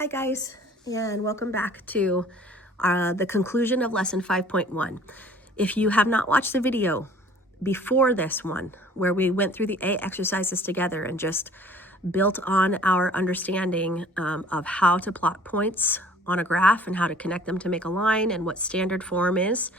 Hi guys, and welcome back to the conclusion of lesson 5.1. If you have not watched the video before this one, where we went through the A exercises together and just built on our understanding of how to plot points on a graph and how to connect them to make a line and what standard form is,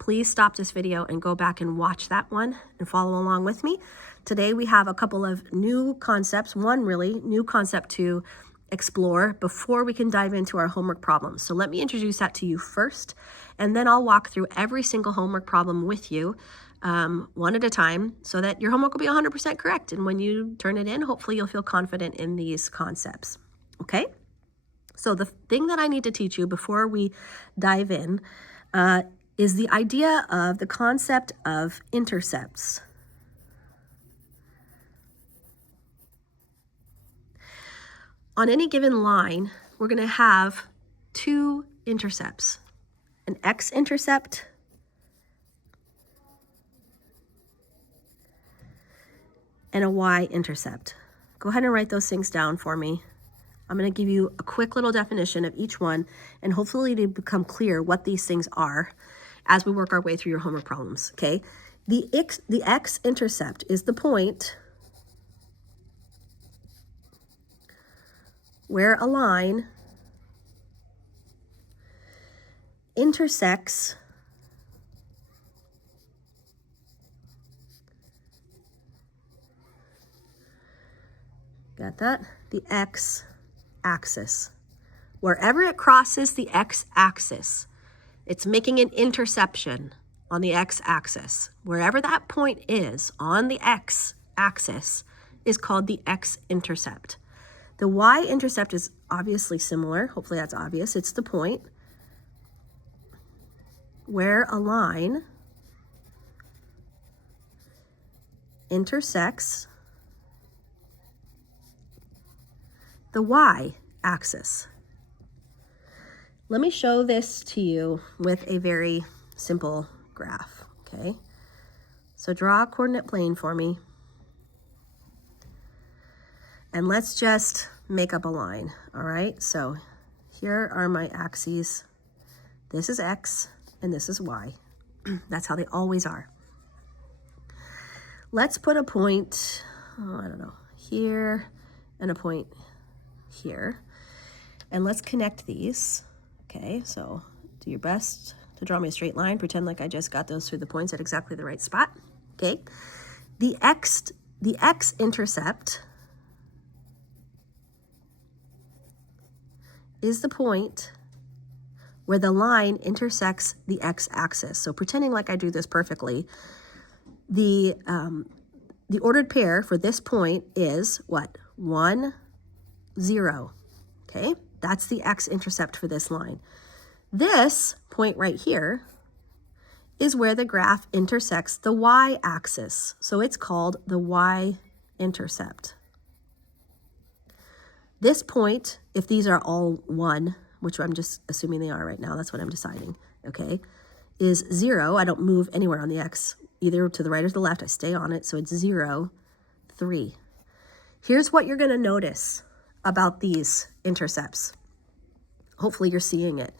please stop this video and go back and watch that one and follow along with me. Today we have a couple of new concepts, one really new concept to explore before we can dive into our homework problems. So let me introduce that to you first, and then I'll walk through every single homework problem with you one at a time so that your homework will be 100% correct. And when you turn it in, hopefully you'll feel confident in these concepts. Okay? So the thing that I need to teach you before we dive in is the idea of the concept of intercepts. On any given line, we're going to have two intercepts, an x-intercept and a y-intercept. Go ahead and write those things down for me. I'm going to give you a quick little definition of each one, and hopefully to become clear what these things are as we work our way through your homework problems, okay? The x-intercept is the point where a line intersects the x-axis. Wherever it crosses the x-axis, it's making an interception on the x-axis. Wherever that point is on the x-axis is called the x-intercept. The y-intercept is obviously similar. Hopefully that's obvious. It's the point where a line intersects the y-axis. Let me show this to you with a very simple graph, okay? So draw a coordinate plane for me. And let's just make up a line, all right? So here are my axes. This is x and this is y. That's how they always are. Let's put a point, I don't know, here and a point here. And let's connect these, okay? So do your best to draw me a straight line. Pretend like I just got those through the points at exactly the right spot, okay? The x-intercept is the point where the line intersects the x-axis. So pretending like I do this perfectly, the ordered pair for this point is what? 1, 0, okay? That's the x-intercept for this line. This point right here is where the graph intersects the y-axis. So it's called the y-intercept. This point, if these are all 1, which I'm just assuming they are right now, that's what I'm deciding, okay, is 0. I don't move anywhere on the x, either to the right or to the left. I stay on it, so it's 0, 3. Here's what you're going to notice about these intercepts. Hopefully you're seeing it,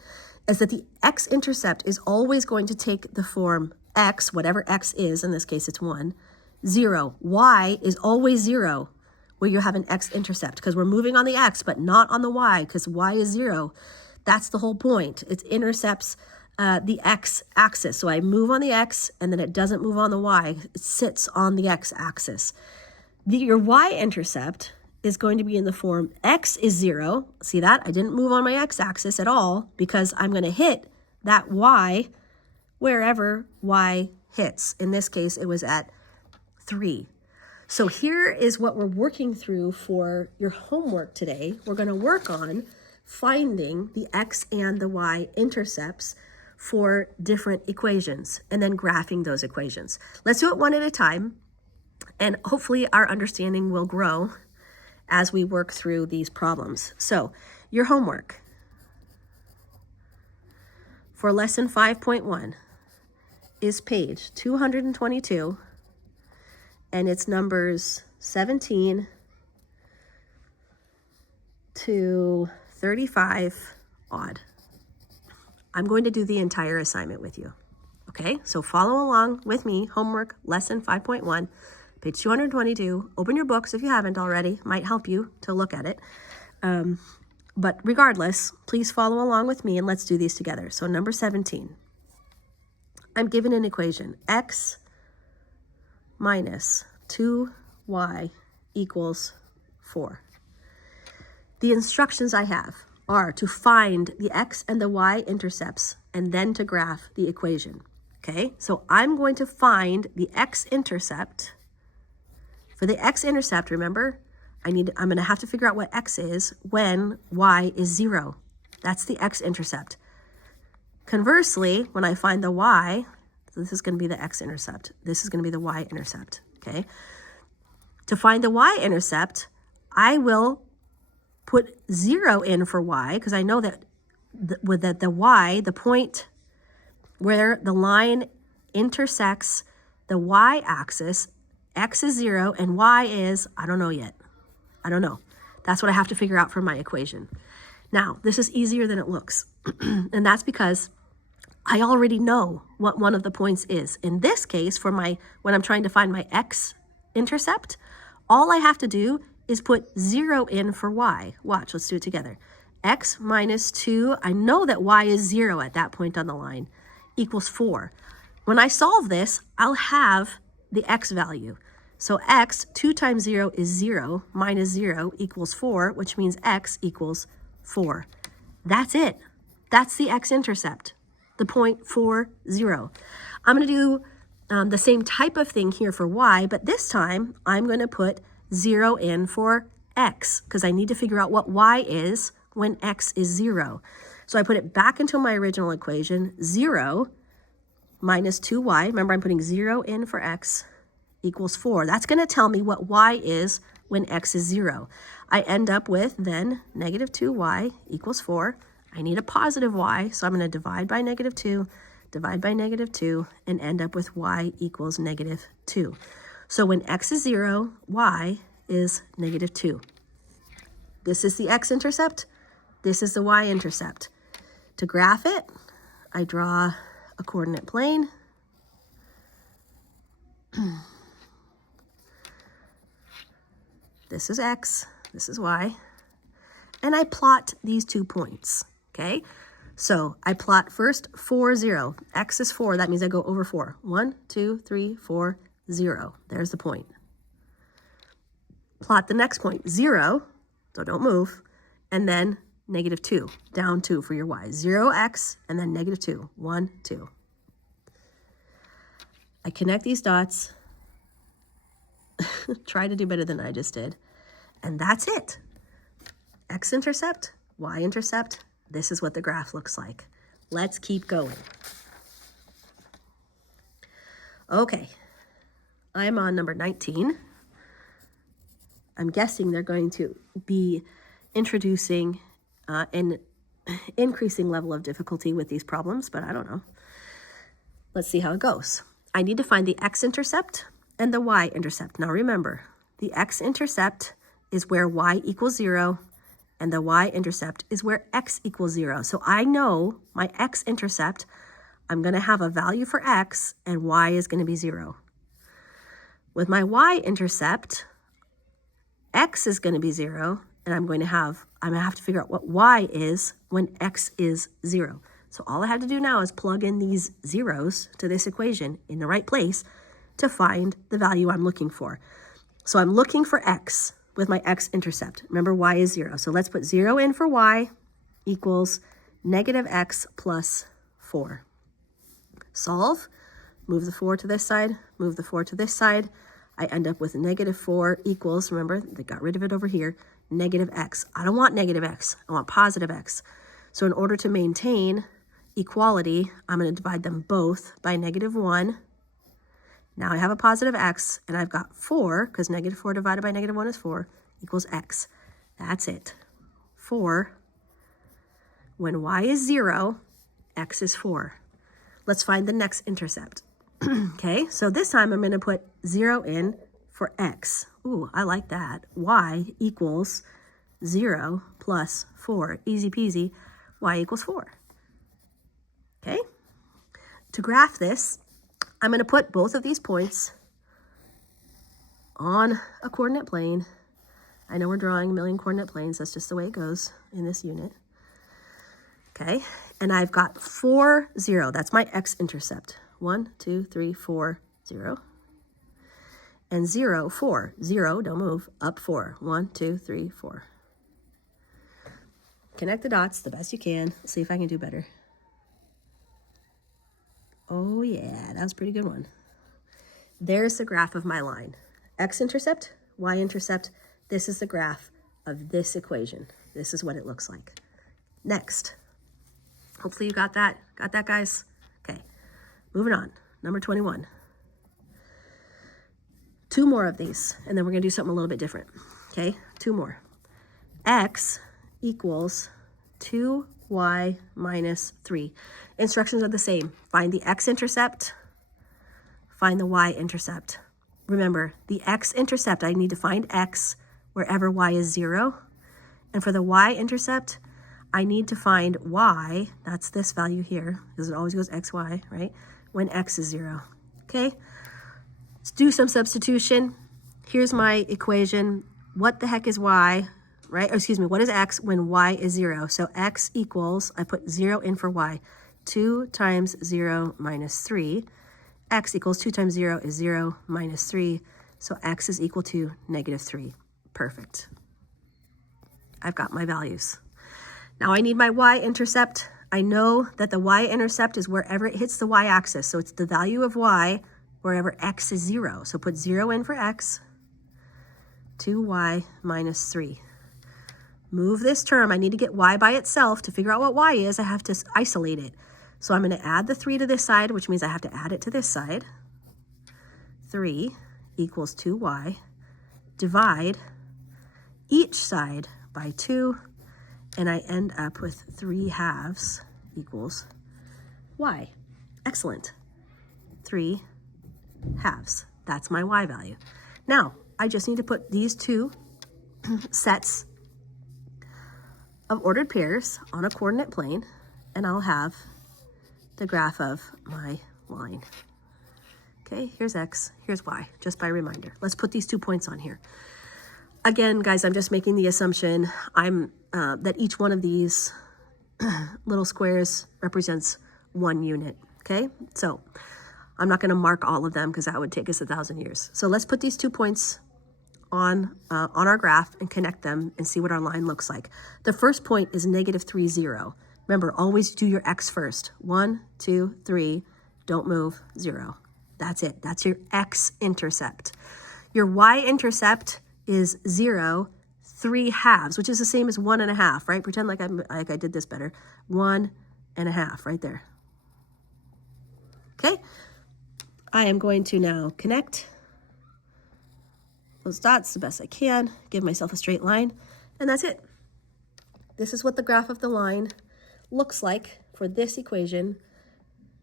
is that the x-intercept is always going to take the form x, whatever x is, in this case it's 1, 0. Y is always 0. Where you have an x-intercept, because we're moving on the x, but not on the y, because y is 0. That's the whole point. It intercepts the x-axis. So I move on the x, and then it doesn't move on the y. It sits on the x-axis. Your y-intercept is going to be in the form x is 0. See that? I didn't move on my x-axis at all, because I'm going to hit that y wherever y hits. In this case, it was at 3. So here is what we're working through for your homework today. We're going to work on finding the x and the y intercepts for different equations and then graphing those equations. Let's do it one at a time, and hopefully our understanding will grow as we work through these problems. So your homework for lesson 5.1 is page 222. And it's numbers 17 to 35 odd. I'm going to do the entire assignment with you. Okay, so follow along with me, homework, lesson 5.1, page 222. Open your books if you haven't already. Might help you to look at it. But regardless, please follow along with me and let's do these together. So number 17, I'm given an equation, x minus 2y equals 4. The instructions I have are to find the x and the y intercepts and then to graph the equation. Okay, so I'm going to find the x-intercept. For the x-intercept, remember, I'm going to have to figure out what x is when y is 0. That's the x-intercept. Conversely, when I find the y, so this is going to be the x-intercept. This is going to be the y-intercept, okay? To find the y-intercept, I will put 0 in for y, because I know that the y, the point where the line intersects the y-axis, x is 0 and y is, I don't know yet. I don't know. That's what I have to figure out from my equation. Now, this is easier than it looks. And that's because I already know what one of the points is. In this case, when I'm trying to find my x-intercept, all I have to do is put 0 in for y. Watch, let's do it together. X minus 2, I know that y is 0 at that point on the line, equals 4. When I solve this, I'll have the x value. So x, 2 times 0 is 0, minus 0 equals 4, which means x equals 4. That's it. That's the x-intercept, the point 4, 0. I'm going to do the same type of thing here for y, but this time I'm going to put 0 in for x, because I need to figure out what y is when x is 0. So I put it back into my original equation, 0 minus 2y, remember I'm putting 0 in for x, equals 4. That's going to tell me what y is when x is 0. I end up with then negative 2y equals 4. I need a positive y, so I'm going to divide by negative 2, divide by negative 2, and end up with y equals negative 2. So when x is 0, y is negative 2. This is the x-intercept. This is the y-intercept. To graph it, I draw a coordinate plane. This is x, this is y, and I plot these 2 points, okay? So I plot first 4, 0. X is 4, that means I go over 4. 1, 2, 3, 4, 0. There's the point. Plot the next point, 0, so don't move, and then negative 2, down 2 for your y. 0x, and then negative 2, 1, 2. I connect these dots. Try to do better than I just did. And that's it. X-intercept, y-intercept. This is what the graph looks like. Let's keep going. Okay, I'm on number 19. I'm guessing they're going to be introducing an increasing level of difficulty with these problems, but I don't know. Let's see how it goes. I need to find the x-intercept and the y-intercept. Now remember, the x-intercept is where y equals 0, and the y-intercept is where x equals 0. So I know my x-intercept, I'm going to have a value for x, and y is going to be 0. With my y-intercept, x is going to be 0, and I'm going to have to figure out what y is when x is 0. So all I have to do now is plug in these zeros to this equation in the right place to find the value I'm looking for. So I'm looking for x with my x-intercept. Remember, y is 0. So let's put 0 in for y equals negative x plus 4. Solve. Move the 4 to this side. Move the 4 to this side. I end up with negative 4 equals, remember, they got rid of it over here, negative x. I don't want negative x. I want positive x. So in order to maintain equality, I'm going to divide them both by negative 1. Now I have a positive x, and I've got 4, because negative 4 divided by negative 1 is 4, equals x. That's it. 4. When y is 0, x is 4. Let's find the next intercept. Okay, so this time I'm going to put 0 in for x. Ooh, I like that. Y equals 0 plus 4, easy peasy, y equals 4. Okay? To graph this, I'm going to put both of these points on a coordinate plane. I know we're drawing a million coordinate planes. That's just the way it goes in this unit. Okay, and I've got 4, 0. That's my x-intercept. 1, 2, 3, 4, 0. And 0, 4. 0, don't move, up 4. 1, 2, 3, 4. Connect the dots the best you can. Let's see if I can do better. Oh yeah, that was a pretty good one. There's the graph of my line. X-intercept, y-intercept. This is the graph of this equation. This is what it looks like. Next. Hopefully you got that. Got that, guys? Okay. Moving on. Number 21. 2 more of these, and then we're going to do something a little bit different. Okay? 2 more. X equals 2y minus 3. Instructions are the same. Find the x-intercept. Find the y-intercept. Remember, the x-intercept, I need to find x wherever y is 0. And for the y-intercept, I need to find y, that's this value here, because it always goes x, y, right? When x is 0. Okay? Let's do some substitution. Here's my equation. What the heck is y, right? Or excuse me, what is x when y is 0? So x equals, I put 0 in for y, 2 times 0 minus 3. X equals 2 times 0 is 0 minus 3. So x is equal to negative 3. Perfect. I've got my values. Now I need my y-intercept. I know that the y-intercept is wherever it hits the y-axis. So it's the value of y wherever x is 0. So put 0 in for x, 2y minus 3. Move this term. I need to get y by itself. To figure out what y is, I have to isolate it. So I'm going to add the 3 to this side, which means I have to add it to this side. 3 equals 2y. Divide each side by 2, and I end up with 3 halves equals y. Excellent. 3 halves. That's my y value. Now, I just need to put these 2 sets of ordered pairs on a coordinate plane, and I'll have the graph of my line. Okay, here's x, here's y, just by reminder. Let's put these 2 points on here. Again, guys, I'm just making the assumption that each one of these little squares represents 1 unit, okay? So I'm not going to mark all of them because that would take us 1,000 years. So let's put these 2 points on our graph and connect them and see what our line looks like. The first point is negative 3, 0. Remember, always do your x first. 1, 2, 3, don't move, 0. That's it. That's your x-intercept. Your y-intercept is 0, 3 halves, which is the same as 1 1/2, right? Pretend like I did this better. 1 1/2 right there. Okay? I am going to now connect those dots the best I can, give myself a straight line, and that's it. This is what the graph of the line looks like for this equation,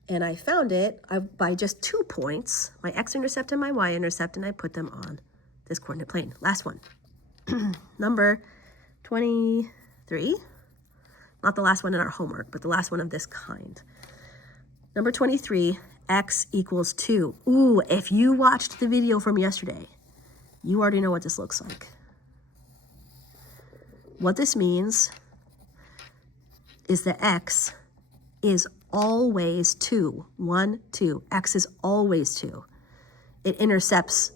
and I found it by just 2 points, my x-intercept and my y-intercept, and I put them on this coordinate plane. Last one. Number 23. Not the last one in our homework, but the last one of this kind. Number 23, x equals 2. Ooh, if you watched the video from yesterday, you already know what this looks like. What this means is that x is always 2. 1, 2. X is always 2. It intercepts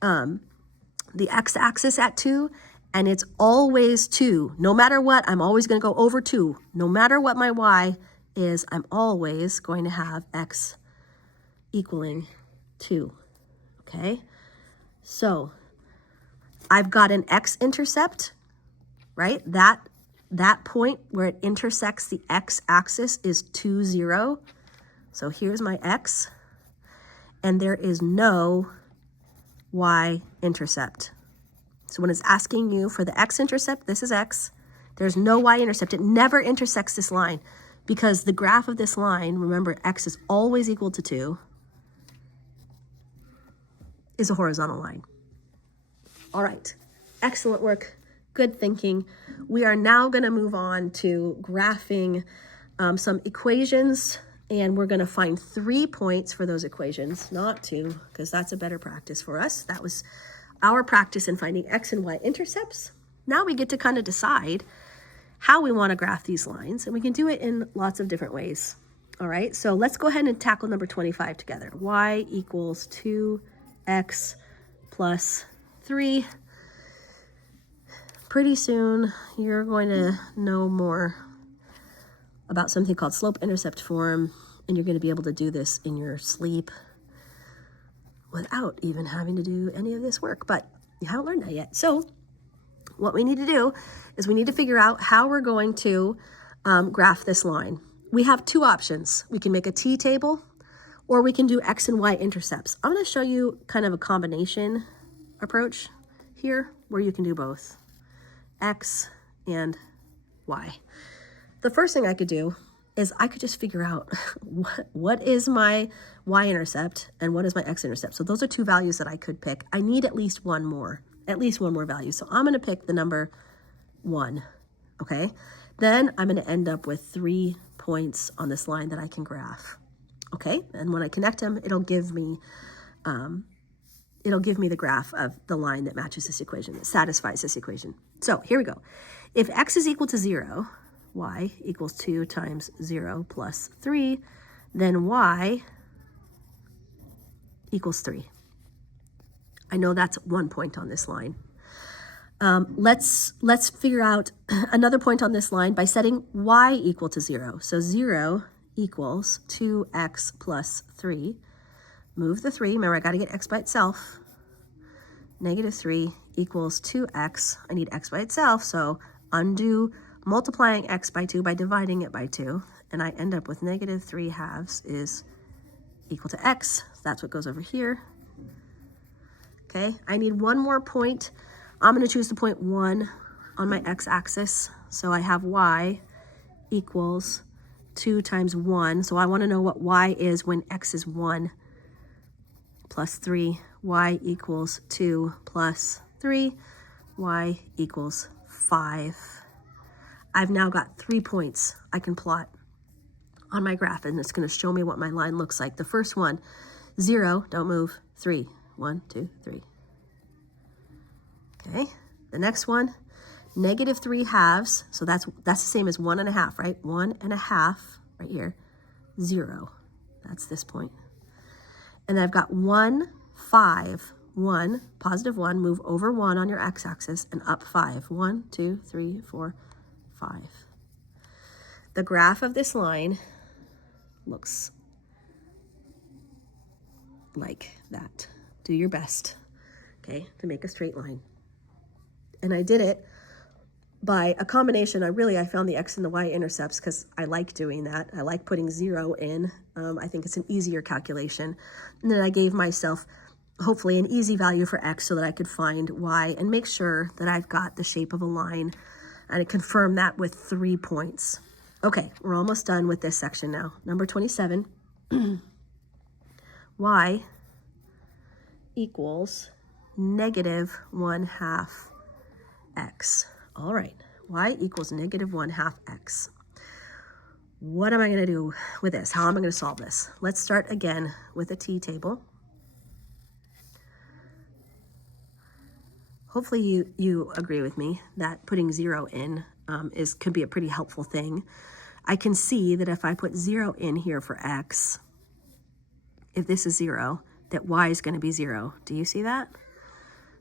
the x-axis at 2, and it's always 2. No matter what, I'm always going to go over 2. No matter what my y is, I'm always going to have x equaling 2. Okay? So I've got an x-intercept, right? That point where it intersects the x-axis is 2, 0. So here's my x, and there is no y-intercept. So when it's asking you for the x-intercept, this is x. There's no y-intercept. It never intersects this line because the graph of this line, remember, x is always equal to 2, is a horizontal line. All right. Excellent work. Good thinking. We are now going to move on to graphing some equations, and we're going to find 3 points for those equations, not 2, because that's a better practice for us. That was our practice in finding x and y intercepts. Now we get to kind of decide how we want to graph these lines, and we can do it in lots of different ways. All right, so let's go ahead and tackle number 25 together. Y equals 2x plus 3. Pretty soon, you're going to know more about something called slope-intercept form, and you're going to be able to do this in your sleep without even having to do any of this work, but you haven't learned that yet. So what we need to do is we need to figure out how we're going to graph this line. We have 2 options. We can make a t-table, or we can do x and y intercepts. I'm going to show you kind of a combination approach here where you can do both x and y. The first thing I could do is I could just figure out what is my y-intercept and what is my x-intercept. So those are 2 values that I could pick. I need at least one more value. So I'm going to pick the number 1, okay? Then I'm going to end up with 3 points on this line that I can graph, okay? And when I connect them, it'll give me the graph of the line that matches this equation, that satisfies this equation. So here we go. If x is equal to 0, y equals 2 times 0 plus 3, then y equals 3. I know that's 1 point on this line. Let's figure out another point on this line by setting y equal to 0. So 0 equals 2x plus 3. Move the 3. Remember, I got to get x by itself. Negative 3 equals 2x. I need x by itself, so undo multiplying x by 2 by dividing it by 2, and I end up with negative 3 halves is equal to x. So that's what goes over here. Okay, I need one more point. I'm going to choose the point 1 on my x-axis. So I have y equals 2 times 1. So I want to know what y is when x is 1 plus 3. Y equals 2 plus 3. Y equals 5. I've now got 3 points I can plot on my graph, and it's going to show me what my line looks like. The first one, 0, don't move, 3. 1, 2, 3. Okay, the next one, negative 3 halves. So that's the same as 1.5, right? 1.5 right here, 0. That's this point. And then I've got 1, 5, 1, positive 1, move over 1 on your x-axis and up 5. 1, 2, 3, 4, 5. The graph of this line looks like that. Do your best, okay, to make a straight line. And I did it by a combination. I found the x and the y intercepts because I like doing that. I like putting 0 in. I think it's an easier calculation. And then I gave myself hopefully an easy value for x so that I could find y and make sure that I've got the shape of a line, and I confirm that with 3 points. Okay, we're almost done with this section now. Number 27, y equals negative 1/2 x. All right, y equals negative 1/2 x. What am I going to do with this? How am I going to solve this? Let's start again with a t-table. Hopefully you agree with me that putting 0 in could be a pretty helpful thing. I can see that if I put 0 in here for x, if this is 0, that y is going to be 0. Do you see that?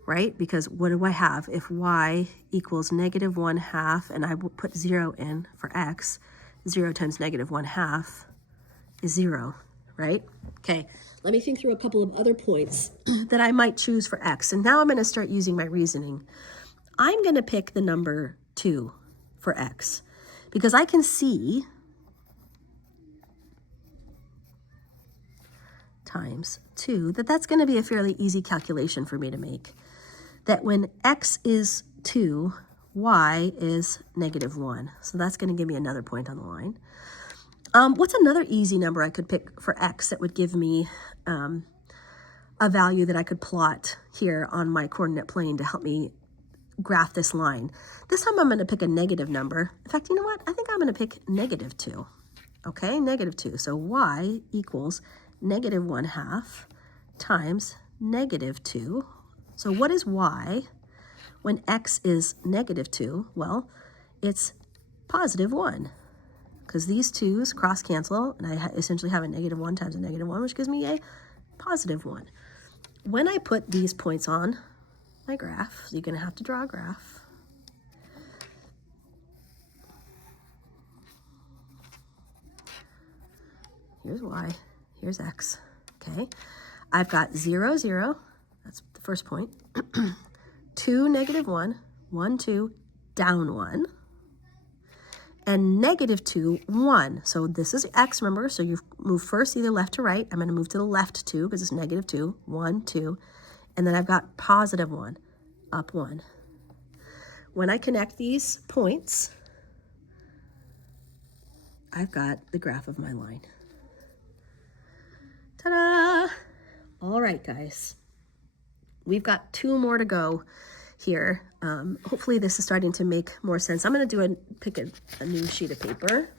Right? Because what do I have? If y equals negative 1/2 and I put 0 in for x, 0 times negative 1/2 is 0, right? Okay, let me think through a couple of other points that I might choose for x. And now I'm going to start using my reasoning. I'm going to pick the number 2 for x because I can see times 2 that's going to be a fairly easy calculation for me to make. That when x is 2, y is negative 1. So that's going to give me another point on the line. What's another easy number I could pick for x that would give me a value that I could plot here on my coordinate plane to help me graph this line. This time I'm going to pick a negative number. In fact, you know what? I think I'm going to pick -2. Okay, -2. So y equals -1/2 times -2. So what is y when x is -2? Well, it's +1, because these 2's cross cancel, and I essentially have a -1 times a -1, which gives me a +1. When I put these points on my graph, so you're going to have to draw a graph. Here's y, here's x, okay? I've got 0, 0, that's the first point, 2, -1, 1, 2, down 1, and -2, 1. So this is x, remember, so you move first either left to right. I'm going to move to the left 2 because it's -2, 1, 2, and then I've got +1, up 1. When I connect these points, I've got the graph of my line. Ta-da! All right, guys. We've got 2 more to go here. Hopefully this is starting to make more sense. I'm going to pick a new sheet of paper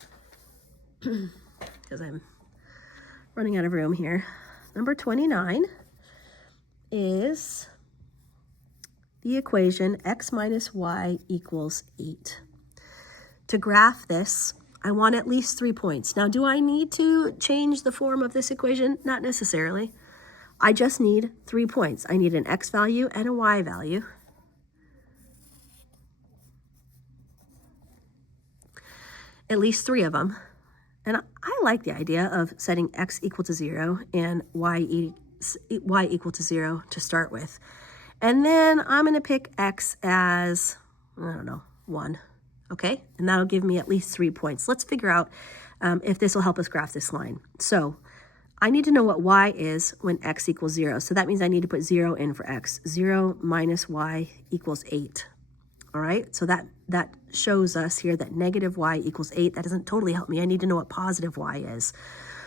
because I'm running out of room here. Number 29 is the equation x minus y equals 8. To graph this, I want at least 3 points. Now, do I need to change the form of this equation? Not necessarily. I just need 3 points. I need an x value and a y value. At least 3 of them. And I like the idea of setting x equal to 0 and y equal to 0 to start with. And then I'm going to pick x as, I don't know, 1. Okay? And that'll give me at least 3 points. Let's figure out if this will help us graph this line. So I need to know what y is when x equals 0. So that means I need to put 0 in for x. 0 minus y equals 8. All right? So that shows us here that -y equals 8. That doesn't totally help me. I need to know what positive y is.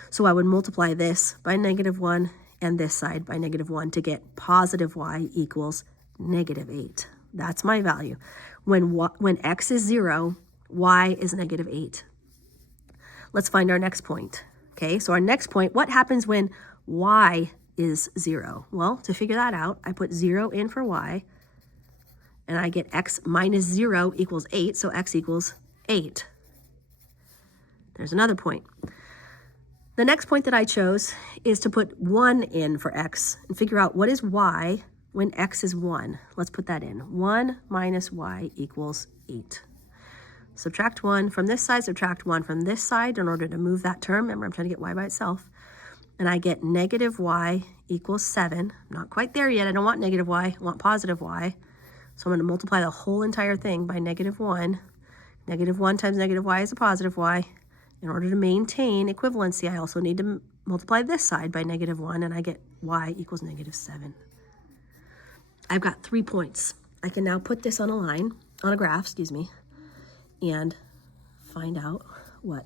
So I would multiply this by -1 and this side by -1 to get positive y equals -8. That's my value. When x is 0, y is -8. Let's find our next point. Okay, so our next point, what happens when y is 0? Well, to figure that out, I put 0 in for y, and I get x minus 0 equals 8, so x equals 8. There's another point. The next point that I chose is to put 1 in for x and figure out what is y when x is 1. Let's put that in. 1 minus y equals 8. Subtract 1 from this side, subtract 1 from this side in order to move that term. Remember, I'm trying to get y by itself. And I get -y equals 7. I'm not quite there yet. I don't want negative y. I want positive y. So I'm going to multiply the whole entire thing by -1. -1 times -y is a positive y. In order to maintain equivalency, I also need to multiply this side by -1, and I get y equals -7. I've got 3 points. I can now put this on a graph, and find out what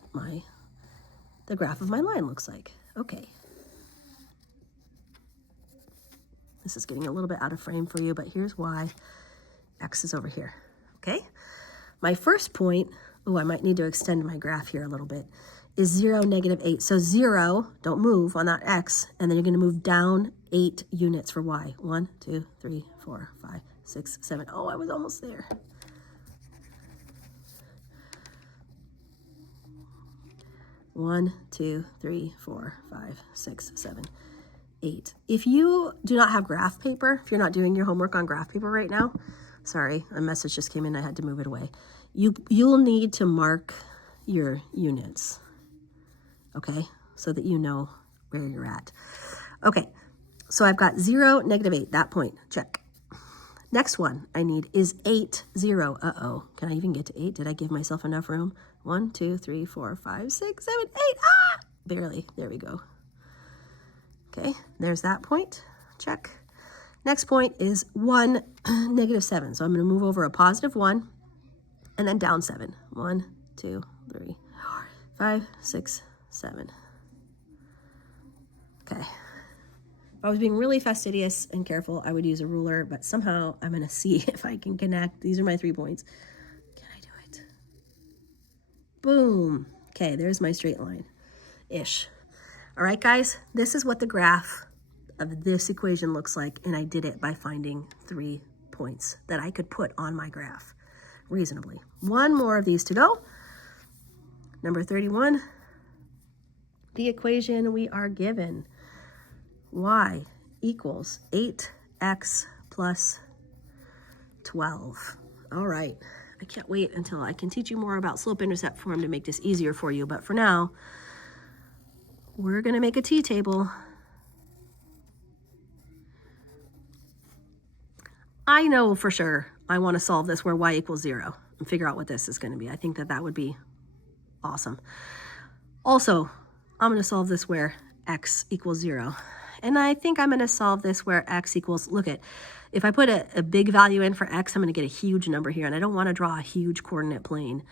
the graph of my line looks like. Okay. This is getting a little bit out of frame for you, but here's why x is over here. Okay? My first point, I might need to extend my graph here a little bit, is 0, -8. So 0, don't move on that x, and then you're going to move down 8 units for y. 1, 2, 3, 4, 5, 6, 7. Oh, I was almost there. One, 2, 3, 4, 5, 6, 7, 8. If you do not have graph paper, if you're not doing your homework on graph paper right now, sorry, a message just came in, I had to move it away. You'll need to mark your units, okay, so that you know where you're at. Okay, so I've got 0, -8, that point, check. Next one I need is 8, 0. Uh-oh, can I even get to 8? Did I give myself enough room? 1, 2, 3, 4, 5, 6, 7, 8. Ah! Barely. There we go. Okay, there's that point. Check. Next point is 1, -7. So I'm going to move over a +1 and then down 7. 1, 2, 3, 4, 5, 6, 7. Okay. If I was being really fastidious and careful, I would use a ruler, but somehow I'm going to see if I can connect. These are my 3 points. Can I do it? Boom. Okay, there's my straight line-ish. All right, guys, this is what the graph of this equation looks like, and I did it by finding 3 points that I could put on my graph reasonably. One more of these to go. Number 31, the equation we are given, y equals 8x plus 12. All right, I can't wait until I can teach you more about slope-intercept form to make this easier for you, but for now, we're going to make a t-table. I know for sure I want to solve this where y equals 0 and figure out what this is going to be. I think that that would be awesome. Also, I'm going to solve this where x equals 0. And I think I'm going to solve this where x equals, look at, if I put a big value in for x, I'm going to get a huge number here, and I don't want to draw a huge coordinate plane.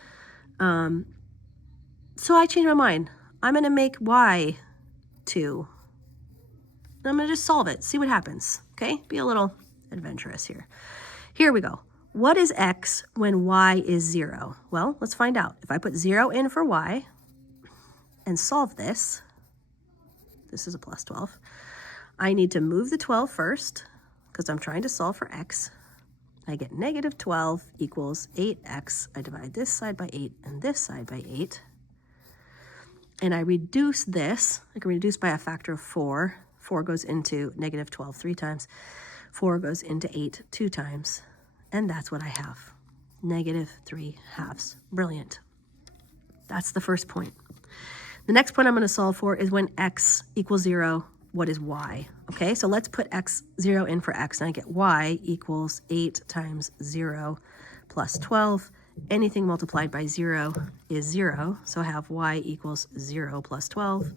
So I changed my mind. I'm going to make y 2. And I'm going to just solve it, see what happens, okay? Be a little adventurous here. Here we go. What is x when y is 0? Well, let's find out. If I put 0 in for y and solve this, this is a plus 12. I need to move the 12 first because I'm trying to solve for x. I get negative 12 equals 8x. I divide this side by 8 and this side by 8. And I reduce this. I can reduce by a factor of 4. 4 goes into negative 12 3 times. 4 goes into 8 2 times. And that's what I have. Negative 3/2. Brilliant. That's the first point. The next point I'm going to solve for is when x equals 0, what is y? Okay, so let's put 0 in for x, and I get y equals 8 times 0 plus 12. Anything multiplied by 0 is 0, so I have y equals 0 plus 12,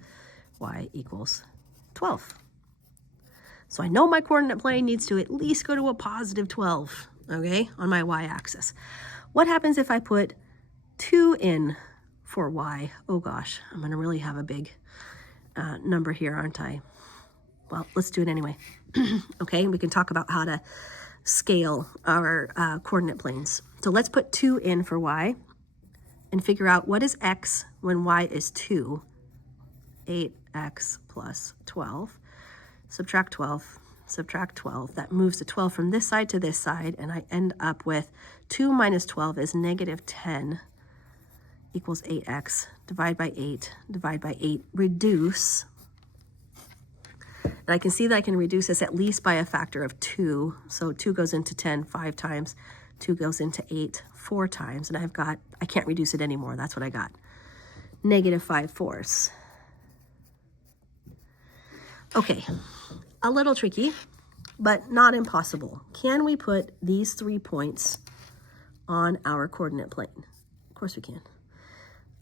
y equals 12. So I know my coordinate plane needs to at least go to a positive 12, okay, on my y-axis. What happens if I put 2 in for y? Oh gosh, I'm going to really have a big number here, aren't I? Well, let's do it anyway. Okay, we can talk about how to scale our coordinate planes. So let's put 2 in for y and figure out what is x when y is 2. 8x plus 12. Subtract 12, subtract 12. That moves the 12 from this side to this side, and I end up with 2 minus 12 is negative 10 equals 8x. Divide by 8, divide by 8, reduce. And I can see that I can reduce this at least by a factor of 2. So 2 goes into 10 5 times, 2 goes into 8 4 times, and I can't reduce it anymore. That's what I got. Negative 5/4. Okay, a little tricky, but not impossible. Can we put these 3 points on our coordinate plane? Of course we can.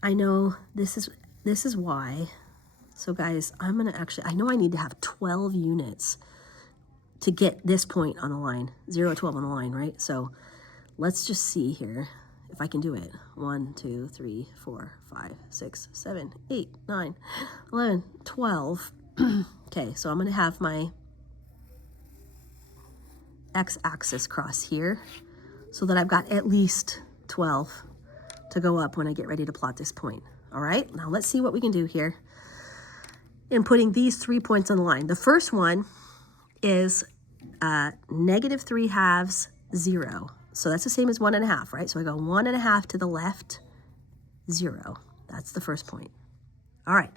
I know this is y. So guys, I'm going to actually, I know I need to have 12 units to get this point on the line, 0 to 12 on the line, right? So let's just see here if I can do it. 1, 2, 3, 4, 5, 6, 7, 8, 9, 11, 12. Okay, so I'm going to have my x-axis cross here so that I've got at least 12 to go up when I get ready to plot this point. All right, now let's see what we can do here in putting these 3 points on the line. The first one is negative 3/2, 0. So that's the same as 1.5, right? So I go 1.5 to the left, 0. That's the first point. All right.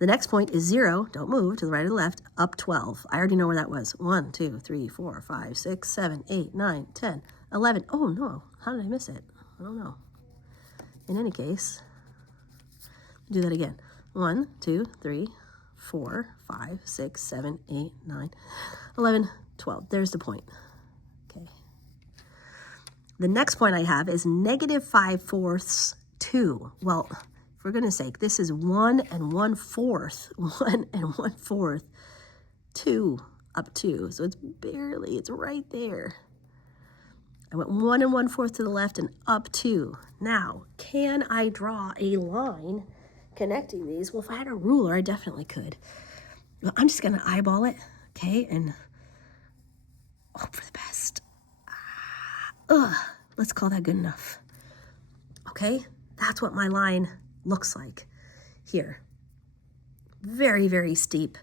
The next point is 0, don't move, to the right or the left, up 12. I already know where that was. 1, 2, 3, 4, 5, 6, 7, 8, 9, 10, 11. Oh, no. How did I miss it? I don't know. In any case, do that again. 1, 2, 3, 4, 5, 6, 7, 8, 9, 11, 12. There's the point. Okay. The next point I have is negative 5/4, 2. Well, for goodness sake, this is 1 1/4. 1 1/4. 2 up 2. So it's right there. I went 1 1/4 to the left and up 2. Now, can I draw a line connecting these? Well, if I had a ruler, I definitely could. Well, I'm just going to eyeball it Okay, and hope for the best. Let's call that good enough. Okay, that's what my line looks like here. Very, very steep.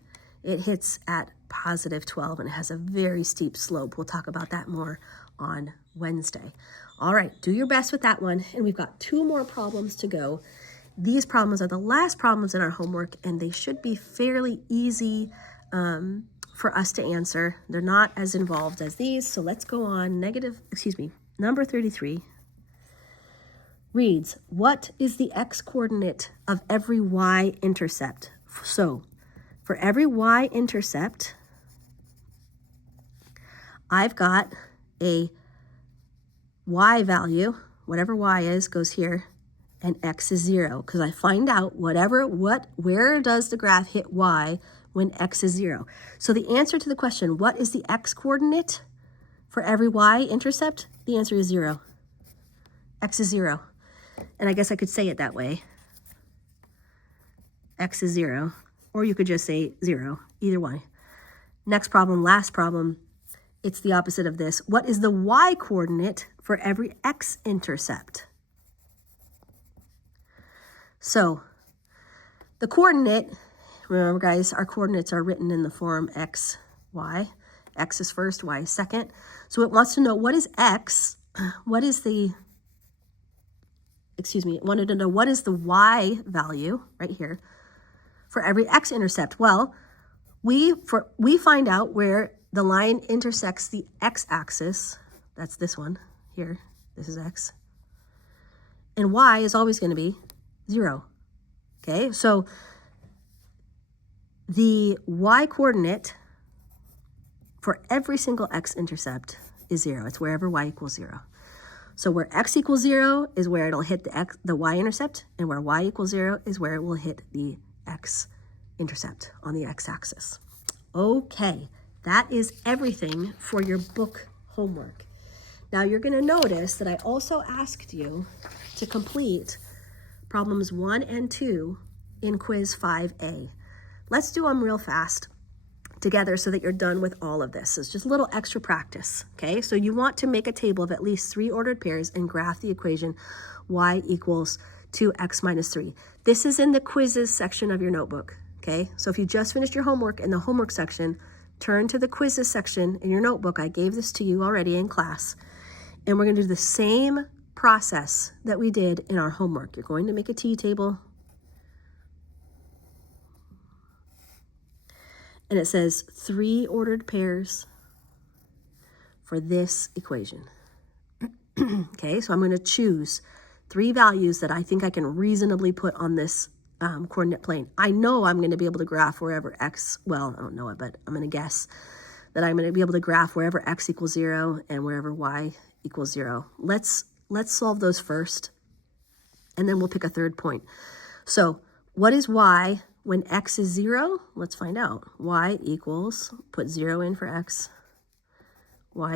It hits at positive 12 and it has a very steep slope. We'll talk about that more on Wednesday. All right, do your best with that one. And we've got 2 more problems to go. These problems are the last problems in our homework, and they should be fairly easy for us to answer. They're not as involved as these. So let's go on. Number 33 reads, what is the x-coordinate of every y-intercept? So for every y-intercept, I've got a y value, whatever y is, goes here, and x is 0, because I find out where does the graph hit y when x is 0. So the answer to the question, what is the x-coordinate for every y-intercept? The answer is 0. X is 0. And I guess I could say it that way. X is 0. Or you could just say 0, either way. Next problem, last problem, it's the opposite of this. What is the y-coordinate for every x-intercept? So the coordinate, remember guys, our coordinates are written in the form x, y. X is first, y is second. So it wants to know what is x, what is the, it wanted to know what is the y value right here for every x-intercept. Well, we find out where the line intersects the x-axis. That's this one here. This is x. And y is always going to be 0. Okay, so the y-coordinate for every single x-intercept is 0. It's wherever y equals 0. So where x equals 0 is where it'll hit the y-intercept, and where y equals 0 is where it will hit the x-intercept on the x-axis. Okay, that is everything for your book homework. Now you're going to notice that I also asked you to complete problems 1 and 2 in quiz 5A. Let's do them real fast together so that you're done with all of this. So it's just a little extra practice, okay? So you want to make a table of at least 3 ordered pairs and graph the equation y equals 2x minus 3. This is in the quizzes section of your notebook, okay? So if you just finished your homework in the homework section, turn to the quizzes section in your notebook. I gave this to you already in class. And we're going to do the same process that we did in our homework. You're going to make a t-table. And it says 3 ordered pairs for this equation. Okay, so I'm going to choose 3 values that I think I can reasonably put on this coordinate plane. I know I'm going to be able to graph wherever x, well, I don't know it, but I'm going to guess that I'm going to be able to graph wherever x equals 0 and wherever y equals 0. Let's solve those first, and then we'll pick a third point. So what is y when x is 0? Let's find out. Y equals, put 0 in for x,